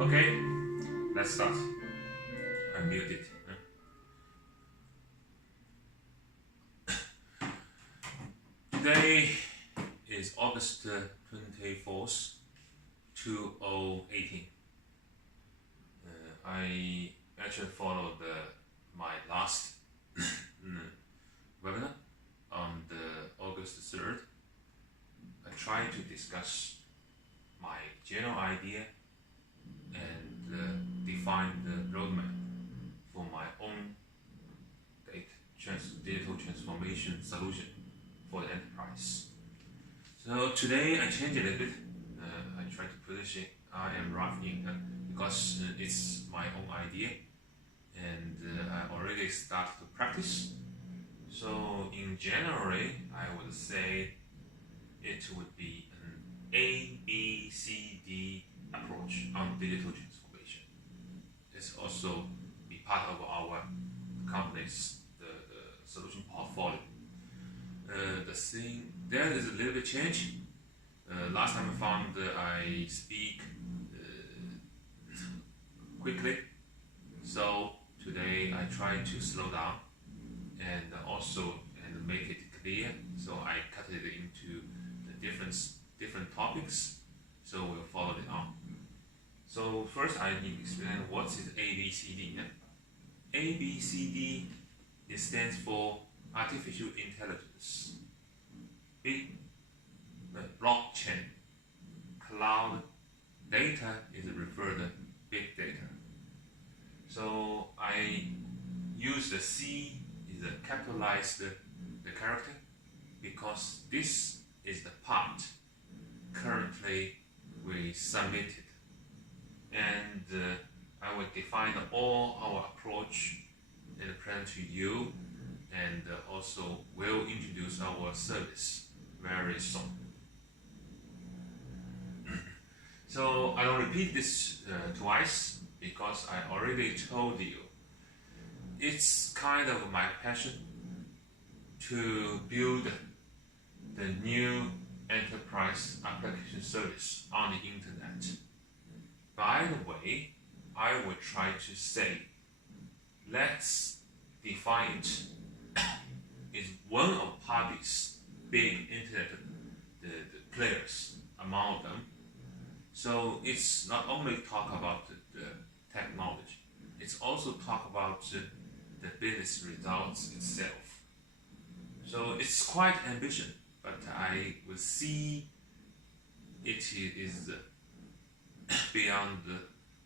Okay, let's start. I muted it. Today is August 24th, 2018. I actually followed my last webinar on the August 3rd. I tried to discuss my general idea and define the roadmap for my own digital transformation solution for the enterprise. So today I changed it a little bit. I try to position I am roughing because it's my own idea and I already started to practice. So in January, I would say it would be an ABCD approach on digital transformation. It's also be part of our company's the solution portfolio. The thing there is a little bit change. Last time I found I speak quickly, so today I try to slow down and also make it clear. So I cut it into the different topics. So we'll follow it on. So first I need to explain what is ABCD. ABCD it stands for artificial intelligence, blockchain, cloud, data is referred to big data. So I use the C is a capitalized the character because this is the part currently we submitted, and I will define all our approach and present to you, and also will introduce our service very soon. So I will repeat this twice because I already told you it's kind of my passion to build the new enterprise application service on the internet. By the way, I will try to say, let's define it is one of parties, big internet the players among them. So it's not only talk about the technology, it's also talk about the business results itself. So it's quite ambitious, but I will see it is beyond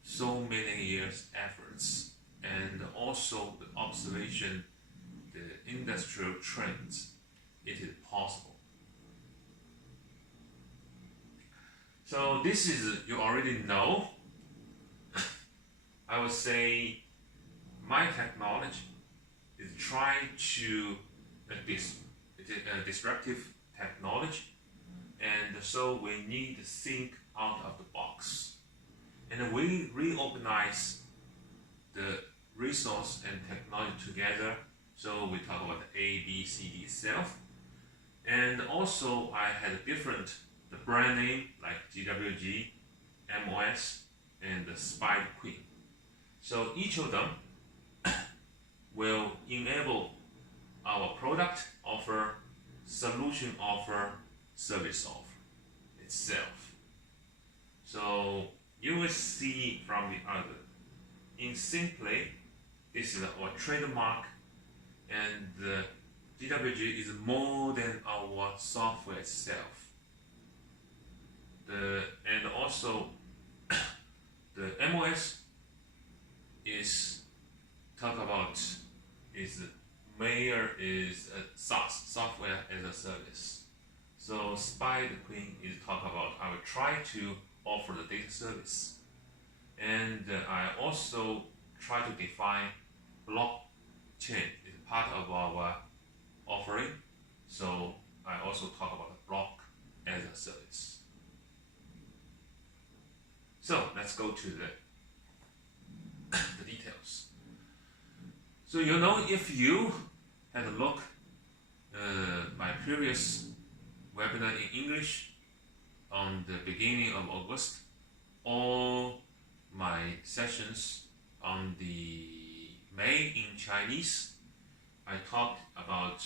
so many years efforts and also the observation, the industrial trends, it is possible. So this is, you already know, I would say my technology is trying to it's a disruptive technology, and so we need to think out of the box, and we reorganize the resource and technology together. So we talk about the ABCD itself, and also I had the brand name like GWG, MOS, and the Spider Queen. So each of them will enable our product offer, solution offer, service offer itself. So you will see from the other, in simply, this is our trademark, and the GWG is more than our software itself. And also the MOS is talk about is Mayor is a SaaS, software as a service. So Spider Queen is talk about I will try to offer the data service, and I also try to define blockchain is part of our offering. So I also talk about the block as a service. So let's go to the details. So you know, if you had a look previous webinar in English on the beginning of August, all my sessions on the May in Chinese, I talked about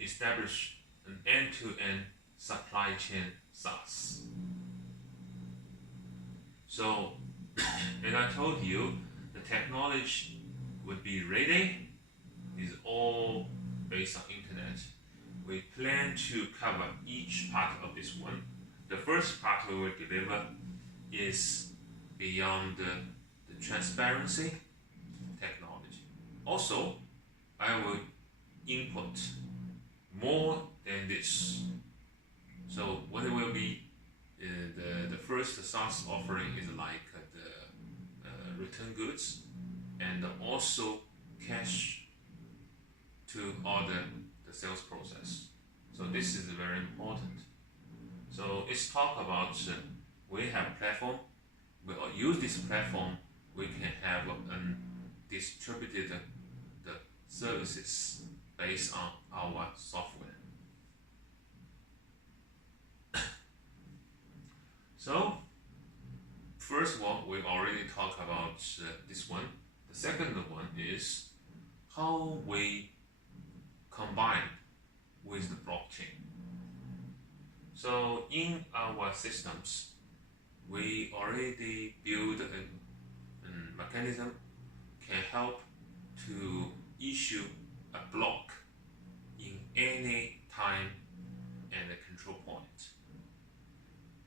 establish an end-to-end supply chain SaaS. So, as I told you, the technology would be ready. Is all based on internet. We plan to cover each part of this one. The first part we will deliver is beyond the transparency technology. Also, I will input more than this. So what it will be, the first SaaS offering is like the return goods and also cash to order the sales process. So this is very important. So let's talk about we have platform. We use this platform. We can have distributed the services based on our software. So first one we already talked about this one. The second one is how we combine with the blockchain. So in our systems, we already build a mechanism can help to issue a block in any time and a control point.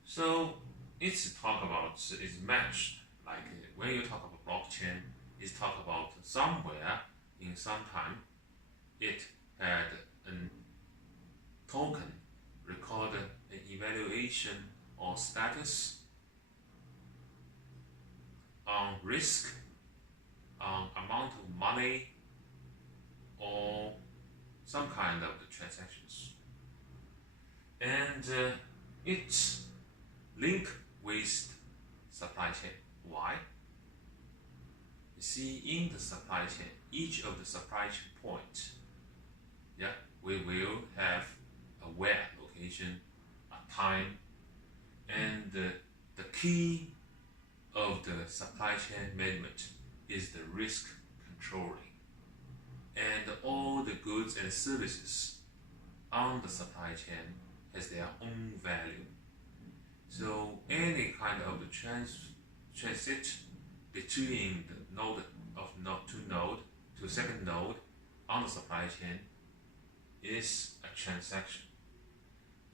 So it's talk about is matched, like when you talk about blockchain, it's talk about somewhere in some time it had a token recorded an evaluation or status on risk, on amount of money, or some kind of the transactions. And it's linked with supply chain. Why? You see, in the supply chain, each of the supply chain points, we will have a where location, a time, and the key of the supply chain management is the risk controlling. And all the goods and services on the supply chain has their own value. So any kind of the transit between the node to second node on the supply chain is a transaction.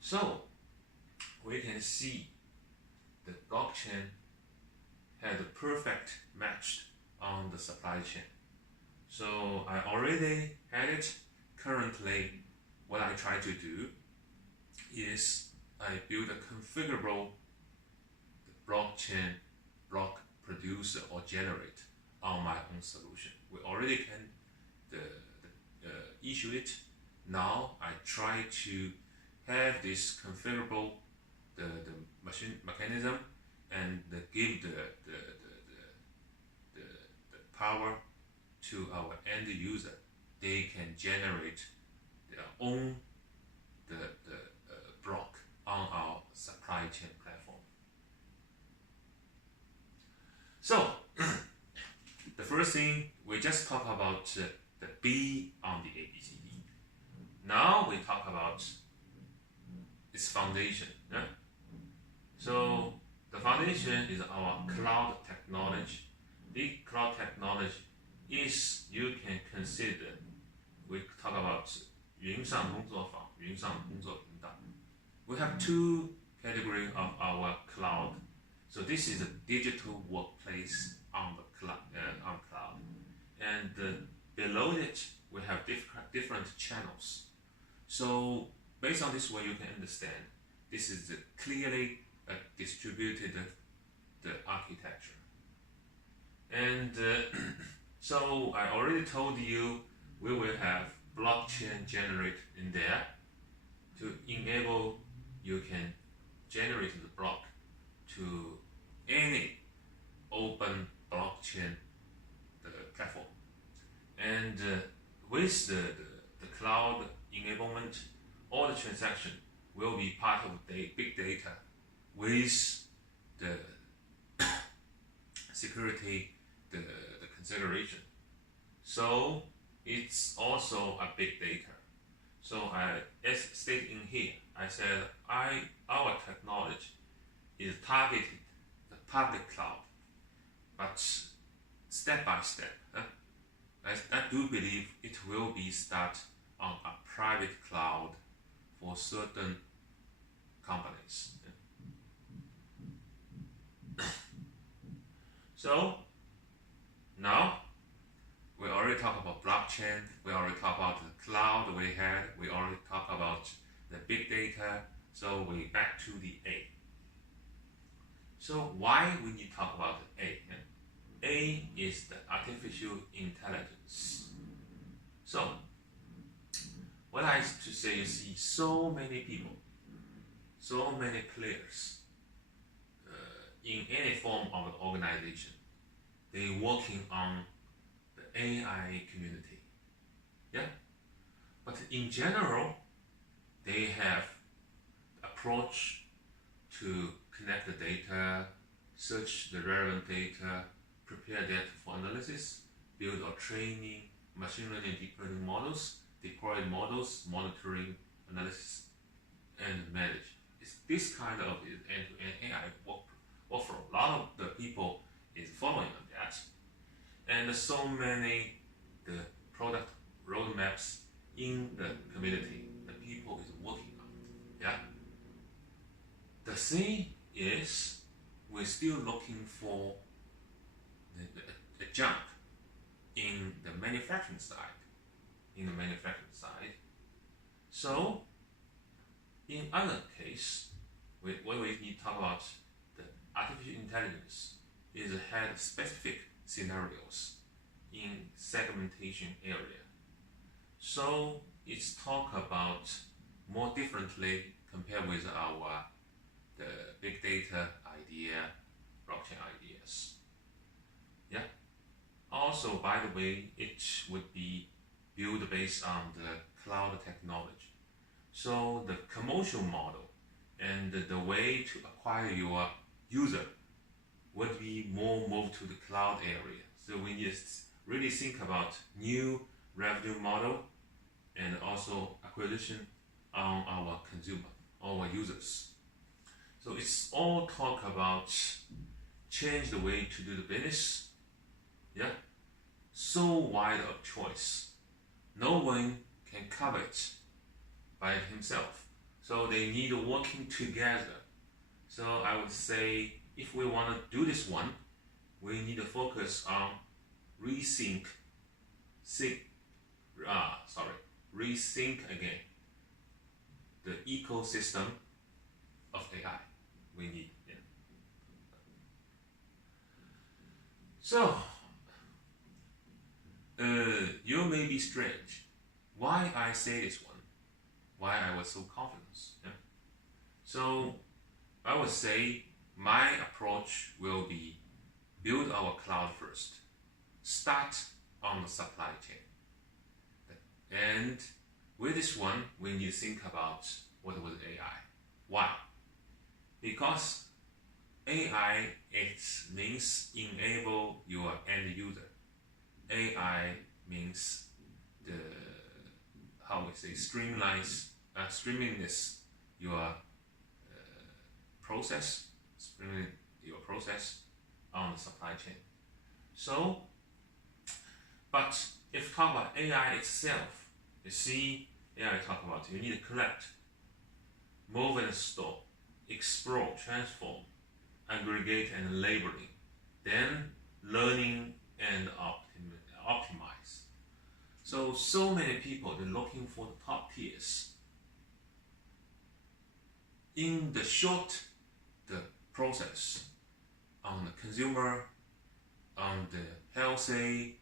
So we can see the blockchain had a perfect match on the supply chain. So I already had it. Currently, what I try to do is I build a configurable blockchain block producer or generate on my own solution. We already can issue it. Now I try to have this configurable the machine mechanism and give the power to our end user. They can generate their own block on our supply chain platform. So the first thing we just talk about the B on the ABCD. Now we talk about its foundation. So the foundation is our cloud technology. The cloud technology is, you can consider, we talk about 云上工作坊, 云上工作频道. We have two categories of our cloud. So this is a digital workplace on the cloud, and below it we have different channels. So based on this way, you can understand this is clearly a distributed the architecture. And so I already told you we will have blockchain generate in there to enable you can generate the block to any open blockchain platform. And with the cloud enablement, all the transaction will be part of the big data with the security, the consideration. So it's also a big data. So as stated in here, I said our technology is targeted the public cloud, but step by step, I do believe it will be start on a private cloud for certain companies. So now we already talked about blockchain, we already talked about the cloud we already talked about the big data. So we back to the A. So why we need to talk about the A? A is the artificial intelligence. So what I have to say is, see so many people, so many players in any form of organization, they working on the AI community. Yeah, but in general, they have approach to connect the data, search the relevant data, prepare data for analysis, build or training machine learning deep learning models, deploy models, monitoring, analysis, and manage. It's this kind of end-to-end AI workflow. A lot of the people is following on that, and so many the product roadmaps in the community, the people is working on. Yeah. The thing is, we're still looking for the jump in the manufacturing side. So, in other case, what we need to talk about the artificial intelligence is had specific scenarios in segmentation area. So it's talk about more differently compared with our the big data idea, blockchain ideas. Yeah. Also, by the way, it would be built based on the cloud technology. So the commercial model and the way to acquire your user would be more moved to the cloud area. So we need to really think about new revenue model and also acquisition on our consumer, our users. So it's all talk about change the way to do the business. Yeah, so wide of choice. No one can cover it by himself. So they need working together. So I would say if we want to do this one, we need to focus on rethink again the ecosystem of AI. We need. Yeah. So you may be strange. Why I say this one? Why I was so confident? Yeah. So I would say my approach will be build our cloud first. Start on the supply chain. And with this one, we need to think about what was AI. Why? Because AI, it means enable your end user. AI means the, how we say, streamlines your process, streamline your process on the supply chain. So, but if talk about AI itself, you see, AI talk about you need to collect, move and store, explore, transform, aggregate and labeling, then learning and optimize. So many people they're looking for the top tiers. In the short the process on the consumer, on the healthy,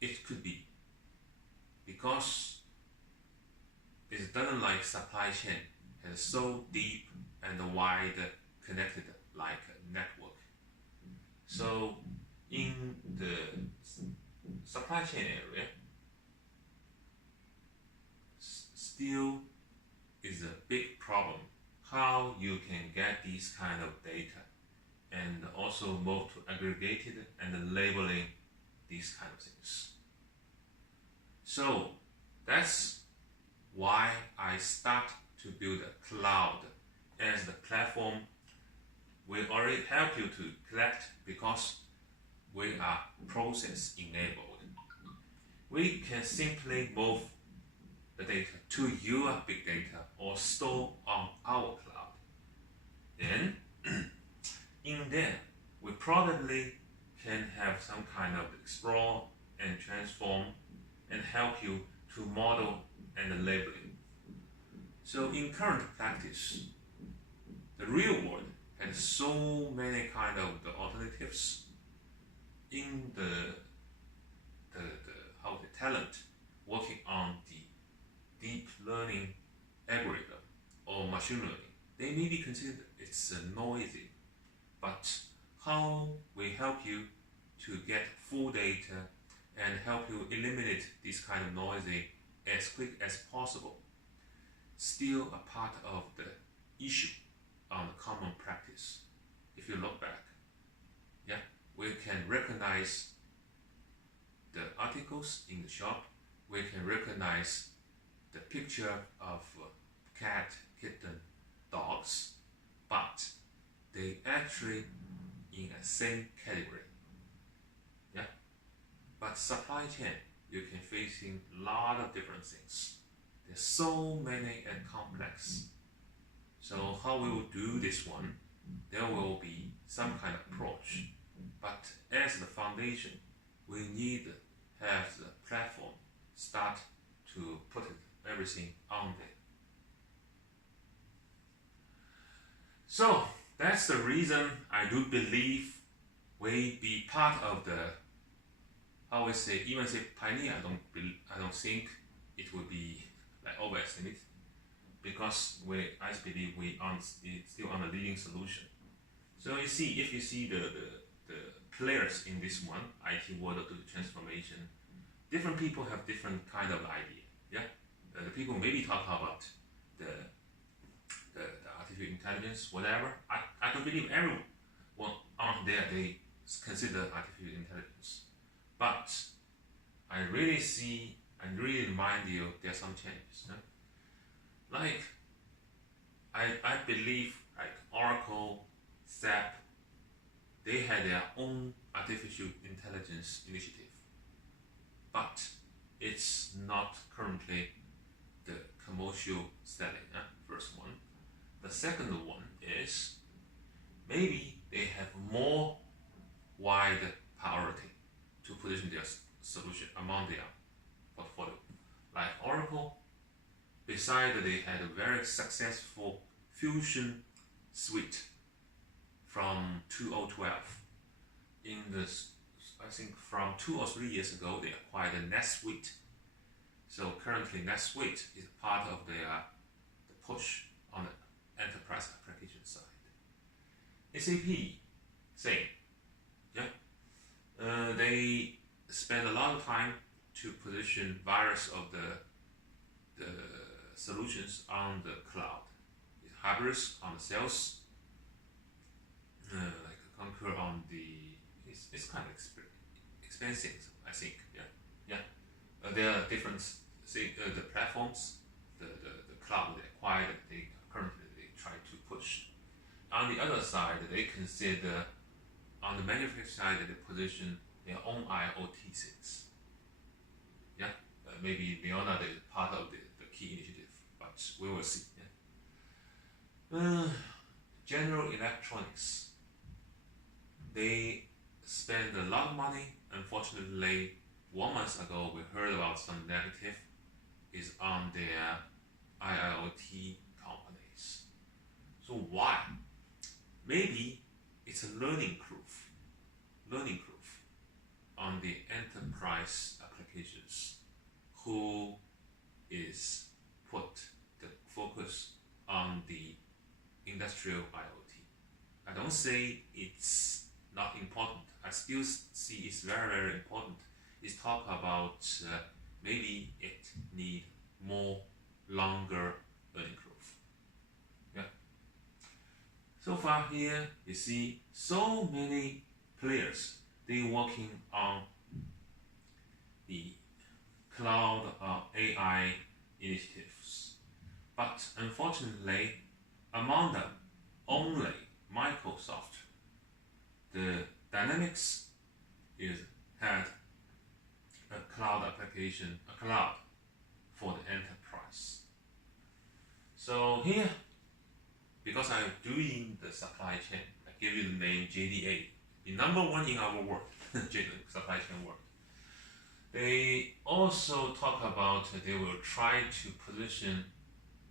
it could be because it doesn't like supply chain has so deep and wide connected like a network. So in the supply chain area, still is a big problem. How you can get these kind of data and also move to aggregated and labeling these kind of things. So that's why I start to build a cloud as the platform. We already help you to collect because we are process enabled. We can simply move the data to your big data or store on our cloud. Then, in there, we probably can have some kind of explore and transform and help you to model and labeling. So in current practice, the real world has so many kind of the alternatives in the talent working on the deep learning algorithm or machine learning. They may be considered it's noisy, but how we help you to get full data and help you eliminate this kind of noisy as quick as possible, still a part of the issue on the common practice. If you look back, we can recognize the articles in the shop, we can recognize the picture of cat, kitten, dogs, but they actually in a same category. But supply chain, you can facing a lot of different things. There's so many and complex. So how we will do this one, there will be some kind of approach. But as the foundation, we need to have the platform start to put everything on there. So that's the reason I do believe we be part of the, how we say, even say pioneer. I don't think it will be like overestimated, because I believe we are still on the leading solution. So you see, if you see the players in this one, IT world of the transformation, different people have different kind of idea. The people maybe talk about the artificial intelligence, whatever. I don't believe everyone on there they consider artificial intelligence. But I really see and really remind you there's some changes. Like I believe like Oracle, SAP, they had their own artificial intelligence initiative, but it's not currently the commercial selling. First one. The second one is maybe they have more wide priority to position their solution among their portfolio. Like Oracle, besides they had a very successful Fusion suite from 2012. In this, I think from 2 or 3 years ago, they acquired the NetSuite. So currently NetSuite is part of the push on the enterprise application side. SAP, same. They spend a lot of time to position various of the solutions on the cloud. Hybris on the sales, like Concur on the, it's kind of expensive, I think. There are different the platforms, the cloud they acquired, they currently try to push. On the other side, they consider on the manufacturing side they position their own IoT things. Maybe Leonardo is part of the key initiative, but we will see. General Electronics, they spend a lot of money. Unfortunately, 1 month ago we heard about some negative is on their IoT companies. So why? Maybe it's a learning curve on the enterprise applications. Who is put the focus on the industrial IoT. I don't say it's not important. I still see it's very, very important. It's talk about maybe it need more longer earning growth. Yeah. So far here, you see so many players, they working on the cloud AI initiatives. But unfortunately, among them, only Microsoft, the Dynamics had a cloud application, a cloud for the enterprise. So here, because I'm doing the supply chain, I give you the name JDA, the number one in our work, supply chain work. They also talk about they will try to position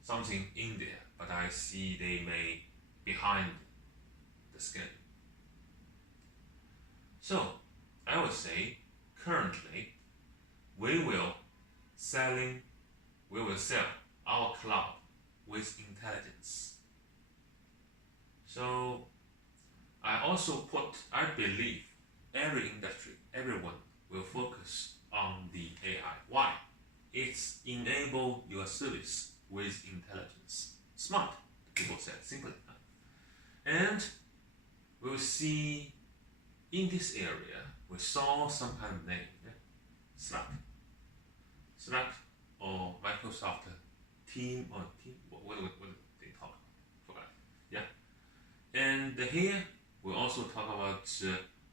something in there, but I see they may behind the schedule. So I would say currently we will sell our cloud with intelligence. So I believe every industry, everyone will focus on the AI. Why? It's enable your service with intelligence. Smart, people said, simply. And we'll see in this area, we saw some kind of name, yeah? Slack or Microsoft Team, what do they talk about? Forgot. Yeah. And here we also talk about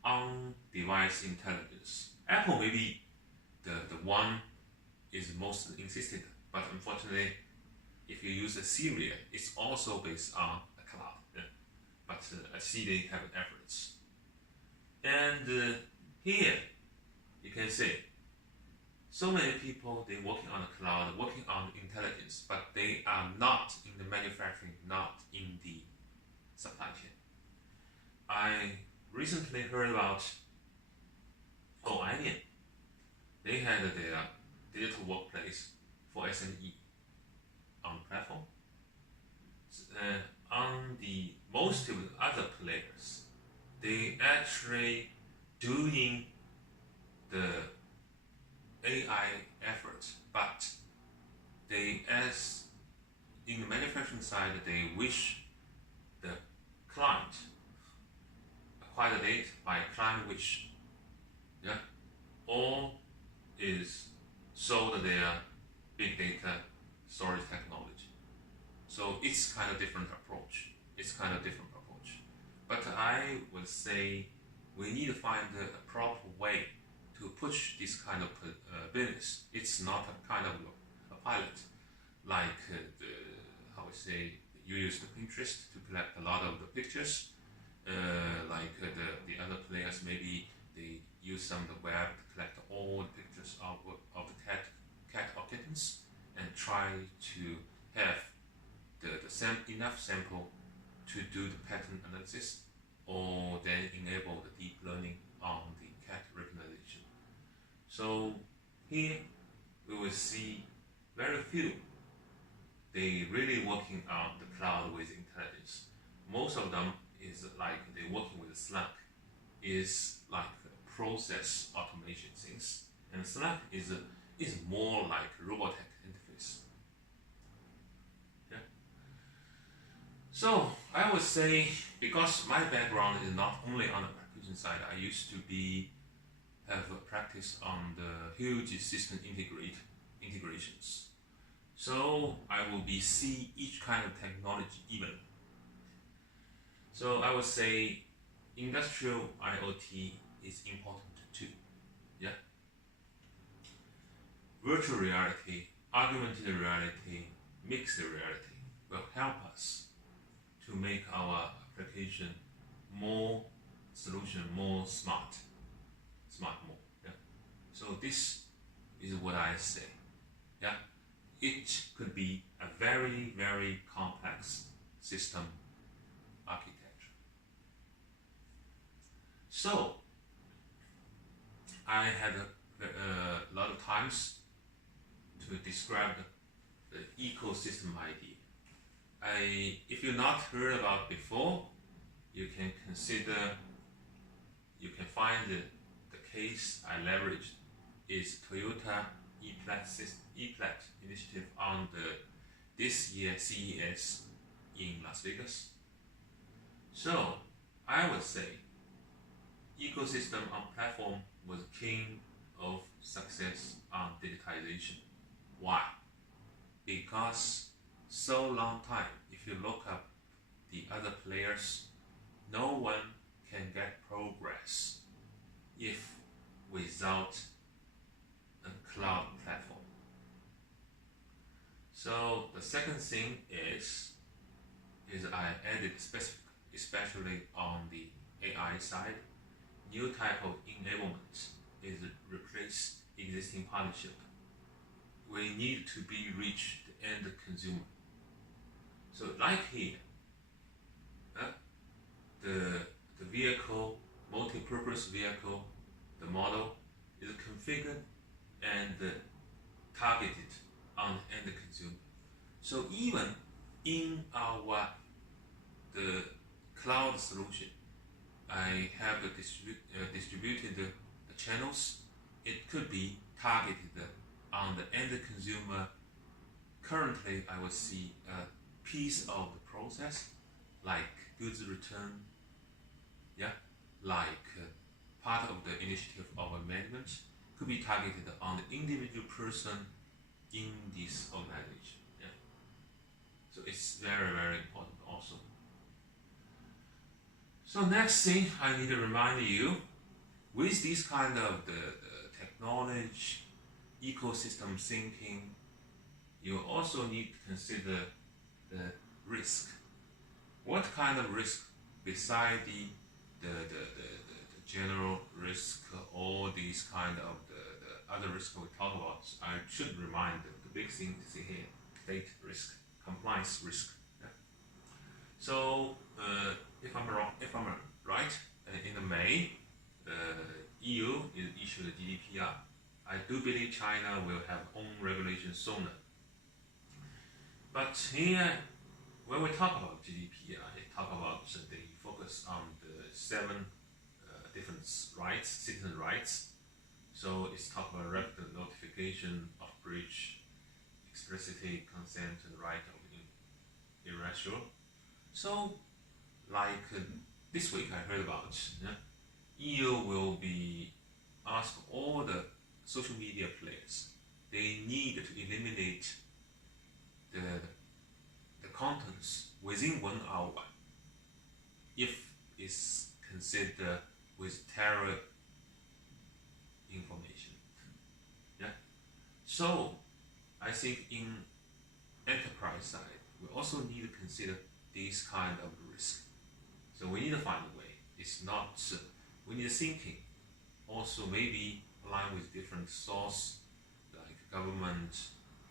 on-device intelligence. Apple maybe the one is most insistent, but unfortunately, if you use a Siri, it's also based on a cloud. Yeah? But I see they have efforts. And here you can say so many people they working on the cloud, working on intelligence, but they are not in the manufacturing, not in the supply chain. I recently heard about IBM. They had their digital workplace for SME on the platform. On the most of the other players, they actually doing the AI efforts, but they, as in the manufacturing side, they wish the client acquire the data by client wish, yeah, or is sold their big data storage technology. So it's kind of different approach. But I would say we need to find a proper way to push this kind of business. It's not a kind of a pilot like you use the Pinterest to collect a lot of the pictures. Like the other players, maybe they use some of the web to collect all the pictures of the cat or kittens and try to have enough sample to do the pattern analysis, or then enable the deep learning on the cat recognition. So here we will see very few they really working on the cloud with intelligence. Most of them is like they working with Slack, is like process automation things, and Slack is more like robotic interface. Yeah. So I would say, because my background is not only on the practitioner side, I used to have a practice on the huge system integrations. So I will see each kind of technology even. So I would say industrial IoT is important too. Yeah. Virtual reality, augmented reality, mixed reality will help us to make our application more smart more. Yeah. So this is what I say. Yeah. It could be a very, very complex system architecture. So I had a lot of times to describe the ecosystem idea. If you've not heard about before, you can find the case I leveraged is Toyota ePlat initiative on this year CES in Las Vegas. So I would say ecosystem on platform was king of success on digitization. Why? Because so long time, if you look up the other players, no one can get progress if without a cloud platform. So the second thing is I added especially on the AI side, new type of enablement is replace existing partnership. We need to be reach the end consumer. So like here, the vehicle, multi-purpose vehicle, the model is configured and targeted on the end consumer. So even in our the cloud solution, I have distributed the channels. It could be targeted on the end consumer. Currently, I will see a piece of the process, like goods return, like part of the initiative of management, could be targeted on the individual person in this organization. So it's very, very important also. So next thing I need to remind you, with this kind of the technology, ecosystem thinking, you also need to consider the risk. What kind of risk beside the general risk, all these kind of the other risks we talk about? I should remind the big thing to see here: data risk, compliance risk. So if I'm right, in the May, EU is issued a GDPR. I do believe China will have own regulation sooner. But here, when we talk about GDPR, it talk about the focus on the 7 different rights, citizen rights. So it's talk about rapid notification of breach, explicit consent, and right of irrational. So, like this week I heard about, EU will be ask all the social media players, they need to eliminate the contents within 1 hour if it's considered with terror information. So I think in enterprise side, we also need to consider this kind of risk. So we need to find a way. It's not, we need thinking. Also maybe align with different source, like government,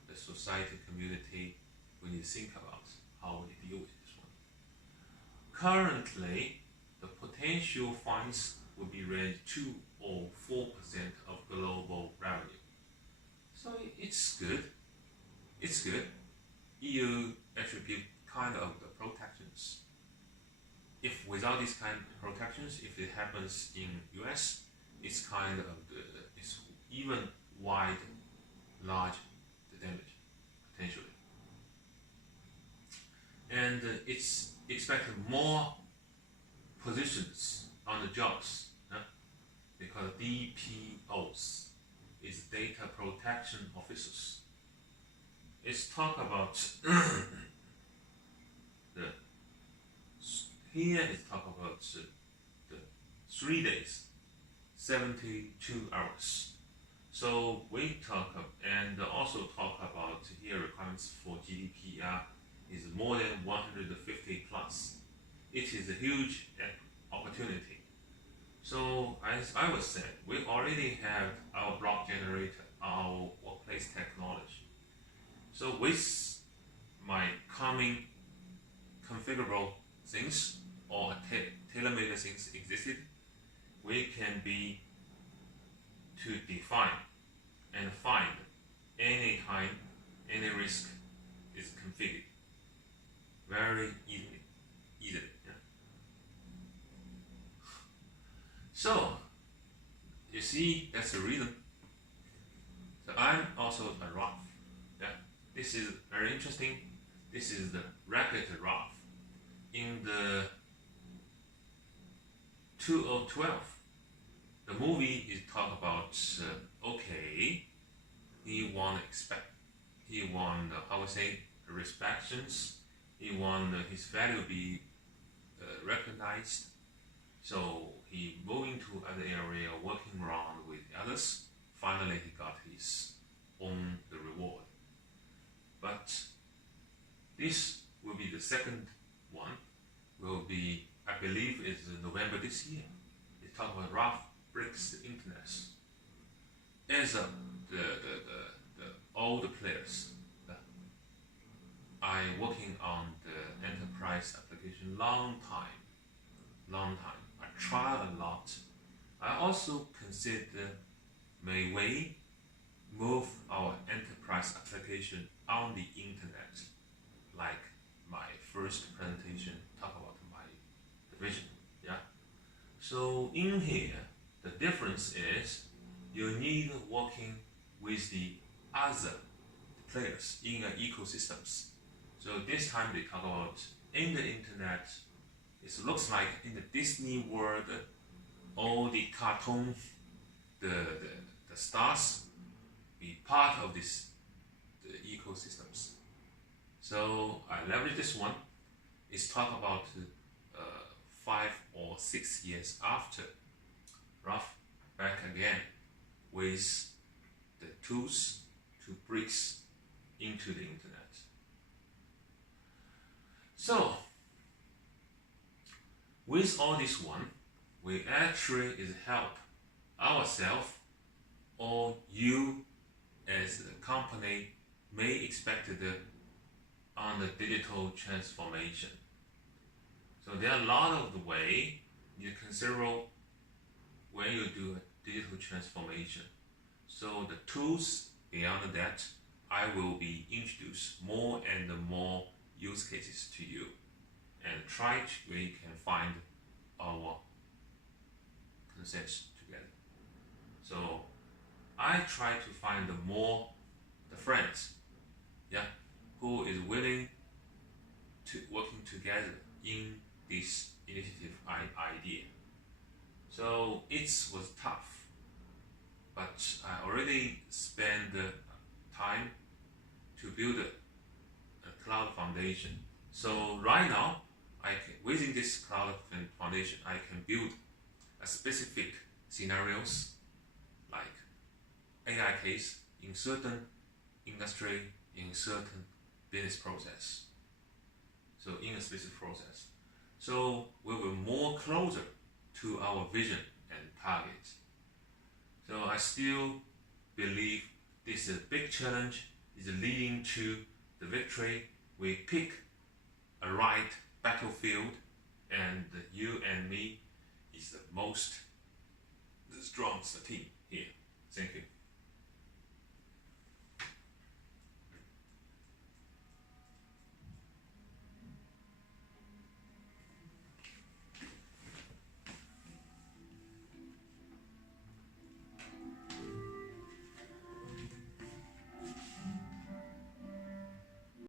the society, community. We need to think about how we deal with this one. Currently, the potential fines will be range 2 or 4% of global revenue. So it's good. It's good. EU attribute kind of the protections. If without these kind of protections, if it happens in US, it's kind of it's even large the damage potentially. And it's expected more positions on the jobs, because DPOs is data protection officers. It's talk about here is talk about the 3 days, 72 hours. So we talk and also talk about here requirements for GDPR is more than 150 plus. It is a huge opportunity. So as I was saying, we already have our block generator, our workplace technology. So with my coming configurable things or tailor-made things existed, we can be to define and find any time any risk is configured very easily. So you see, that's the reason. So I'm also a RAF. Yeah, this is very interesting. This is the rapid RAF. In the 2012, the movie is talk about okay, he want I would say respections. He want his value be recognized. So he moving to other area, working around with others. Finally, he got his own the reward. But this will be the second one. Will be, I believe, is November this year. They talk about Ralph breaks the internet. As all the players, I working on the enterprise application long time. I try a lot. I also consider may we move our enterprise application on the internet, like my first presentation talk about my vision. Yeah. So in here, the difference is you need working with the other players in an ecosystems. So this time they talk about in the internet. It looks like in the Disney world, all the cartoon, the stars be part of this the ecosystems. So I leverage this one. It's talk about 5 or 6 years after Ralph back again with the tools to break into the internet. So with all this one, we actually is help ourselves or you as a company may expect on the digital transformation. So there are a lot of the way you consider when you do a digital transformation. So the tools beyond that, I will be introduce more and more use cases to you and try to we can find our concepts together. So I try to find the friends, yeah, who is willing to working together in this initiative idea. So it was tough, but I already spent the time to build a cloud foundation. So right now, within this cloud foundation, I can build a specific scenarios like AI case in certain industry, in certain business process. So in a specific process. So we will more closer to our vision and target. So I still believe this is a big challenge, is leading to the victory. We pick a right battlefield, and you and me is the strongest team here. Thank you.